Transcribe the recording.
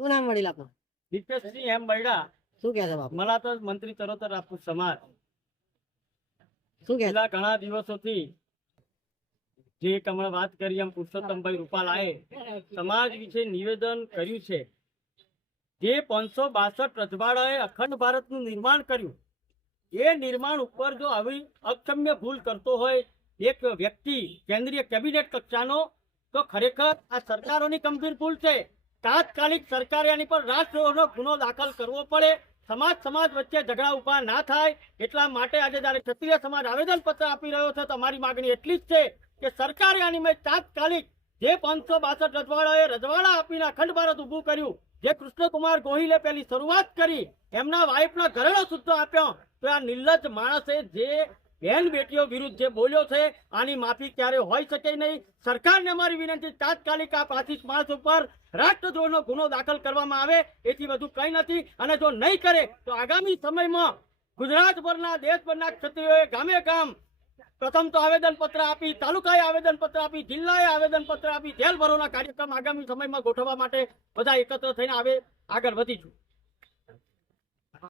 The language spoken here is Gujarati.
શું નામ વડીલ આપનું? દીપેશસિંહ એમ બૈડા. શું કહે છે બાપુ? મલાતો મંત્રી તરોતર રાજપૂત સમાજ. શું કહે ઘણા દિવસોથી જે કમળ વાત કરી એમ પુરુષોત્તમભાઈ રૂપાલાએ સમાજ વિશે નિવેદન કર્યું છે. જે પાંચસો બાસઠ પ્રજવાળાએ અખંડ ભારતનું નિર્માણ કર્યું એ નિર્માણ ઉપર જો આવી અક્ષમ્ય ભૂલ કરતો હોય એક વ્યક્તિ કેન્દ્રીય કેબિનેટ કક્ષાનો તો ખરેખર આ સરકારોની ગંભીર ભૂલ છે. તાત્કાલિક સરકારે પર રાષ્ટ્રદ્રોહનો ગુનો દાખલ કરવો પડે. સમાજ સમાજ વચ્ચે ઝઘડા ઊભા ના થાય એટલા માટે આજે જયારે ક્ષત્રિય સમાજ આવેદન પત્ર આપી રહ્યો છે, તો અમારી માગણી એટલી જ છે કે સરકારે આની મેં તાત્કાલિક જે પાંચસો બાસઠ રજવાડાએ રજવાડા આપીને અખંડ ભારત ઊભું કર્યું, જે કૃષ્ણકુમાર ગોહિલે પેલી શરૂઆત કરી, એમના વાઇફના ઘરેણો સુદ્ધો આપ્યો, તો આ નિર્લજ માણસે જે બહેન બેટીઓ વિરુદ્ધ જે બોલ્યો છે, આની માફી ક્યારે હોઈ શકે નહીં? સરકારને અમારી વિનંતી, તાત્કાલિક આ પાંત્રીસ માણસ ઉપર રાષ્ટ્રદ્રોહનો ગુનો દાખલ કરવામાં આવે, એથી વધુ કંઈ નથી. અને જો નહીં કરે, તો આગામી સમયમાં ગુજરાતભરના, દેશભરના ક્ષત્રિયોએ ગામે ગામ પ્રથમ તો આવેદનપત્ર આપી, તાલુકાએ આવેદનપત્ર આપી, જિલ્લાએ આવેદનપત્ર આપી જેલ ભરોના કાર્યક્રમ આગામી સમયમાં ગોઠવવા માટે બધા એકત્ર થઈને આવે. આગળ વધીશું.